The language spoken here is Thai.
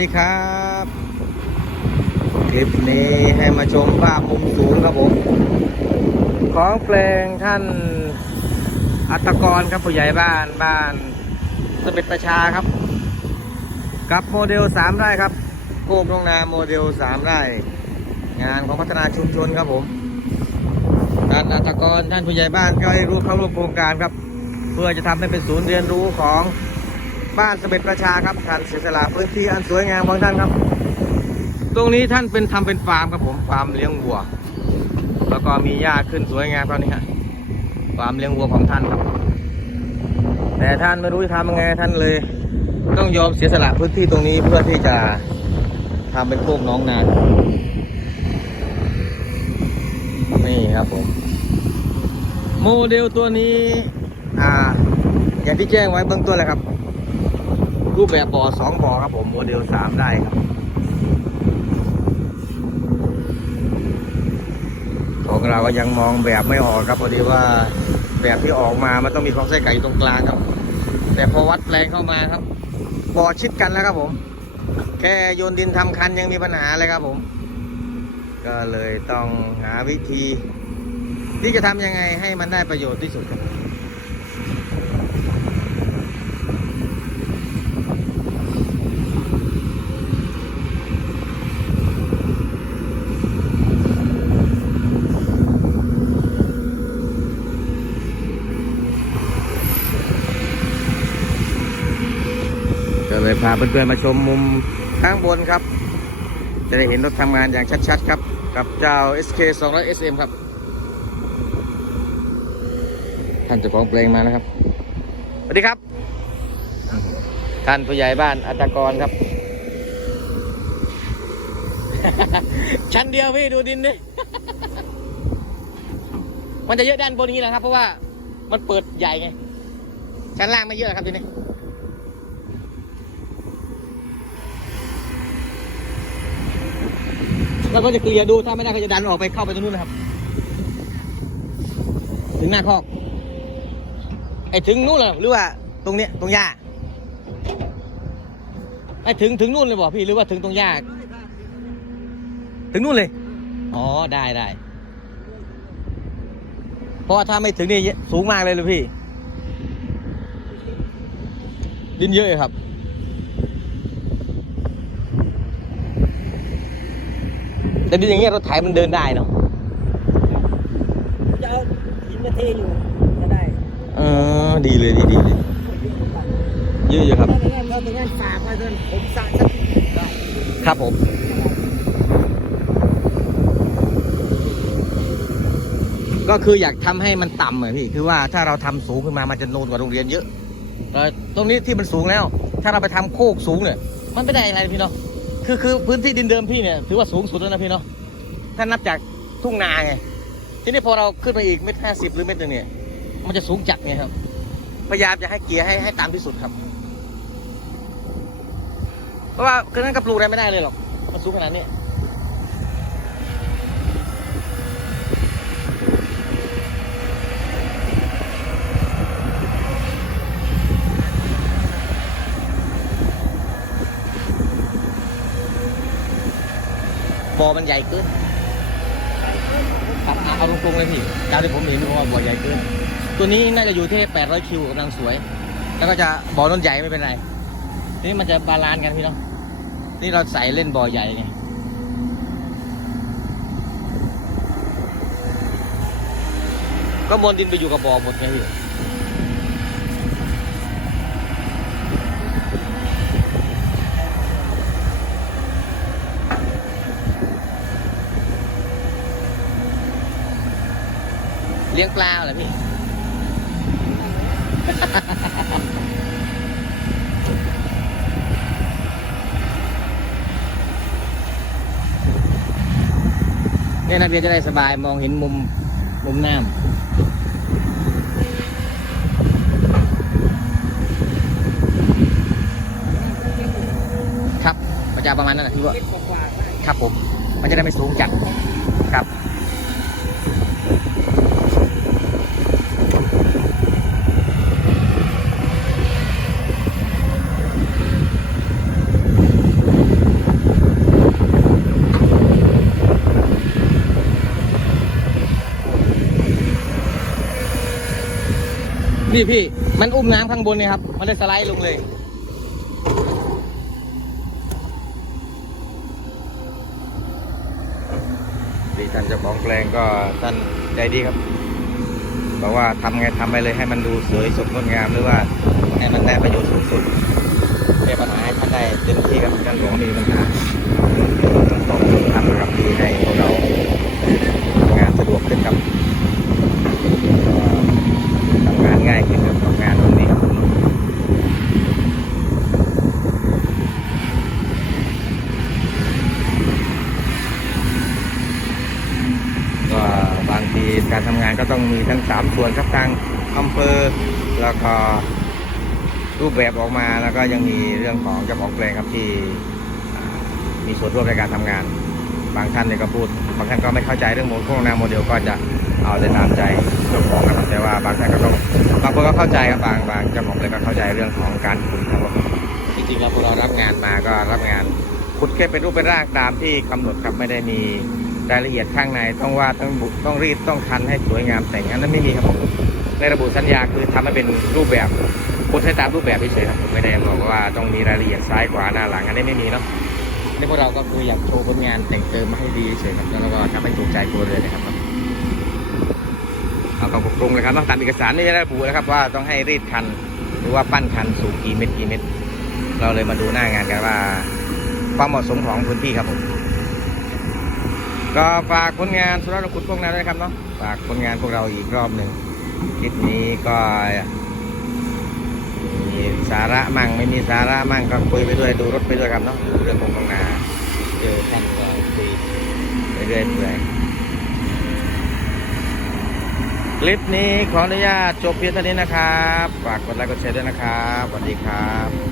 ดีครับ คลิปนี้ให้มาชมภาพมุมสูงครับผม ของเพลงท่านอัตกรครับผู้ใหญ่บ้านบ้านสเม็ดประชาครับ กับโมเดลสามไร่ครับโคกนงนาโมเดลสามไร่ งานของพัฒนาชุมชนครับผมท่านอัตกรท่านผู้ใหญ่บ้านก็ให้รู้เข้าร่วมโครงการครับ เพื่อจะทำให้เป็นศูนย์เรียนรู้ของ บ้านสเม็ดประชาครับท่านเสียสละพื้นที่อันสวยงามของท่านครับ ตรงนี้ท่านเป็นทำเป็นฟาร์มครับผมฟาร์มเลี้ยงวัว แล้วก็มีหญ้าขึ้นสวยงามครับนี่ฮะฟาร์มเลี้ยงวัวของท่านครับ แต่ท่านไม่รู้จะทำยังไงท่านเลย ต้องยอมเสียสละพื้นที่ตรงนี้เพื่อที่จะทำเป็นโคกน้องนานี่ครับผมโมเดลตัวนี้ อ่า อย่างที่แจ้งไว้เบื้องต้นเลยครับ รูปแบบบ่อสองบ่อครับผมโมเดลสามได้ครับของเราก็ยังมองแบบไม่ออกครับพอดีว่าแบบที่ออกมามันต้องมีของไส้ไก่ตรงกลางครับ แต่พอวัดแปลงเข้ามาครับบ่อชิดกันแล้วครับผม แค่โยนดินทำคันยังมีปัญหาเลยครับผม ก็เลยต้องหาวิธี ที่จะทำยังไงให้มันได้ประโยชน์ที่สุดครับาเพื่อนๆมาชมมุมข้างบนครับ จะได้เห็นรถทำงานอย่างชัดๆครับ กับเจ้า SK 200 SM ครับ ท่านเจ้าของเพลงมาแล้วครับสวัสดีครับ ท่านผู้ใหญ่บ้านอัตกรครับ ชั้นเดียวพี่ดูดินดิมันจะเยอะด้านบนนี้แหละครับ เพราะว่ามันเปิดใหญ่ไงชั้นล่างไม่เยอะครับทีนี้ แล้วก็จะเกลี่ยดูถ้าไม่ได้ก็จะดันออกไปเข้าไปตรงนู้นนะครับ ถึงหน้าคอกไอ้ถึงนู้นเหรอหรือว่าตรงเนี้ยตรงหญ้าไอ้ถึงถึงนู่นเลยบอกพี่หรือว่าถึงตรงหญ้าถึงนู่นเลย อ๋อได้ได้เพราะถ้าไม่ถึงนี่สูงมากเลยเลยพี่ ดินเยอะครับ แต่ดินอย่างเงี้ยรถไถมันเดินได้เนาะจะเอาหินมาเทอยู่ก็ได้เออดีเลยดีดีเลยเยอะอยู่ครับ ถ้าอย่างนั้นเราถึงงั้นฝากไว้จนผมสร้างสักได้ครับผม ก็คืออยากทำให้มันต่ำเหมือนพี่ คือว่าถ้าเราทำสูงขึ้นมามันจะโนนกว่าโรงเรียนเยอะแต่ตรงนี้ที่มันสูงแล้ว ถ้าเราไปทำโคกสูงเนี่ย มันไม่ได้อะไรพี่เนาะ คือคือพื้นที่ดินเดิมพี่เนี่ยถือว่าสูงสุดแล้วนะพี่เนาะถ้านับจากทุ่งนาไงทีนี้พอเราขึ้นไปอีกเมตรห้าสิบหรือเมตรหนึ่งเนี่ย มันจะสูงจัดไงครับ พยายามจะให้เกียร์ให้ให้ตามที่สุดครับ เพราะว่าคือนั้นก็ปลูกอะไรไม่ได้เลยหรอก มันสูงขนาดนี้ บ่อมันใหญ่เกินครับเอาตรงๆเลยพี่ตามที่ผมเห็นว่าบ่อใหญ่เกินตัวนี้น่าจะอยู่ที่800คิวกำลังสวย แล้วก็จะบ่อน้นใหญ่ไม่เป็นไรนี่มันจะบาลานซ์กันพี่เนาะนี่เราใส่เล่นบ่อใหญ่ไงก็บนดินไปอยู่กับบ่อหมดไงพี่ ลี้ยงปลาเหรอพี่ เนี่ยนักเรียนจะได้สบายมองเห็นมุมมุมน้ำครับมันจะประมาณนั้นแหละพี่ว่าครับผม มันจะได้ไม่สูงจัดครับ ค นี่พี่ มันอุ้มน้ำข้างบนเนี่ยครับ มันเลยสไลด์ลงเลยดีท่านเจ้าของแปลงก็ท่านใจดีครับบอกว่าทำไงทำไปเลยให้มันดูสวยสดงดงามหรือว่าให้มันได้ประโยชน์สูงสุดแก้ปัญหาให้ท่านได้เต็มที่ครับท่านหลวงมีปัญหาต้องทำนะครับที่ให้พวกเราทำงานสะดวกขึ้นครับก็ทำงา นง่ายขึ้นครับงานตรงนี้ครับก็บางทีการทำงานก็ต้องมีทั้งสามส่วนครับทางอำเภอแล้วก็รูปแบบออกมาแล้วก็ยังมีเรื่องของเจ้าของแปลงครับที่มีส่วนร่วมในการทำงาน บางท่านเนี่ยก็พูดบางท่านก็ไม่เข้าใจเรื่องโมโครงนาโมเดลก็จะ เอาแต่ตามใจเจ้าของครับแต่ว่าบางท่านก็ต้องบางคนก็เข้าใจครับบางบางเจ้าของแปลงก็เข้าใจเรื่องของการขุดครับผมจริงๆแล้วพวกเรารับงานมาก็รับงานขุดแค่เป็นรูปเป็นร่างตามที่กำหนดครับไม่ได้มีรายละเอียดข้างในต้องวาดต้องบุต้องรีดต้องคันให้สวยงามแต่งอันนั้นไม่มีครับผมในระบุสัญญาคือทำให้เป็นรูปแบบขุดให้ตามรูปแบบเฉยๆครับผมไม่ได้บอกว่าต้องมีรายละเอียดซ้ายขวาหน้าหลังอันนี้ไม่มีเนาะนี่พวกเราก็คืออยากโชว์ผลงานแต่งเติมมาให้ดีเฉยๆครับแล้วก็ทำให้ถูกใจตัวเลยนะครับ เอากำปรุงเลยครับต้องตามเอกสารนี่จะระบุนะครับว่าต้องให้รีดคัน หรือว่าปั้นคันสูงกี่เม็ดกี่เม็ดเราเลยมาดูหน้างานกันว่า ความเหมาะสมของพื้นที่ครับผมก็ฝากผลงานสุรรคุณพวกนั้นด้วยครับเนาะฝากผลงานพวกเราอีกรอบหนึ่งคลิปนี้ก็มีสาระมั่งไม่มีสาระมั่งก็คุยไปด้วยดูรถไปด้วยครับเนาะดูเรื่องของตรงนาเจอท่านก็คุยไปเรื่อยเปื่อย คลิปนี้ขออนุญาตจบเพียงเท่านี้นะครับ ฝากกดไลค์กดแชร์ด้วยนะครับ สวัสดีครับ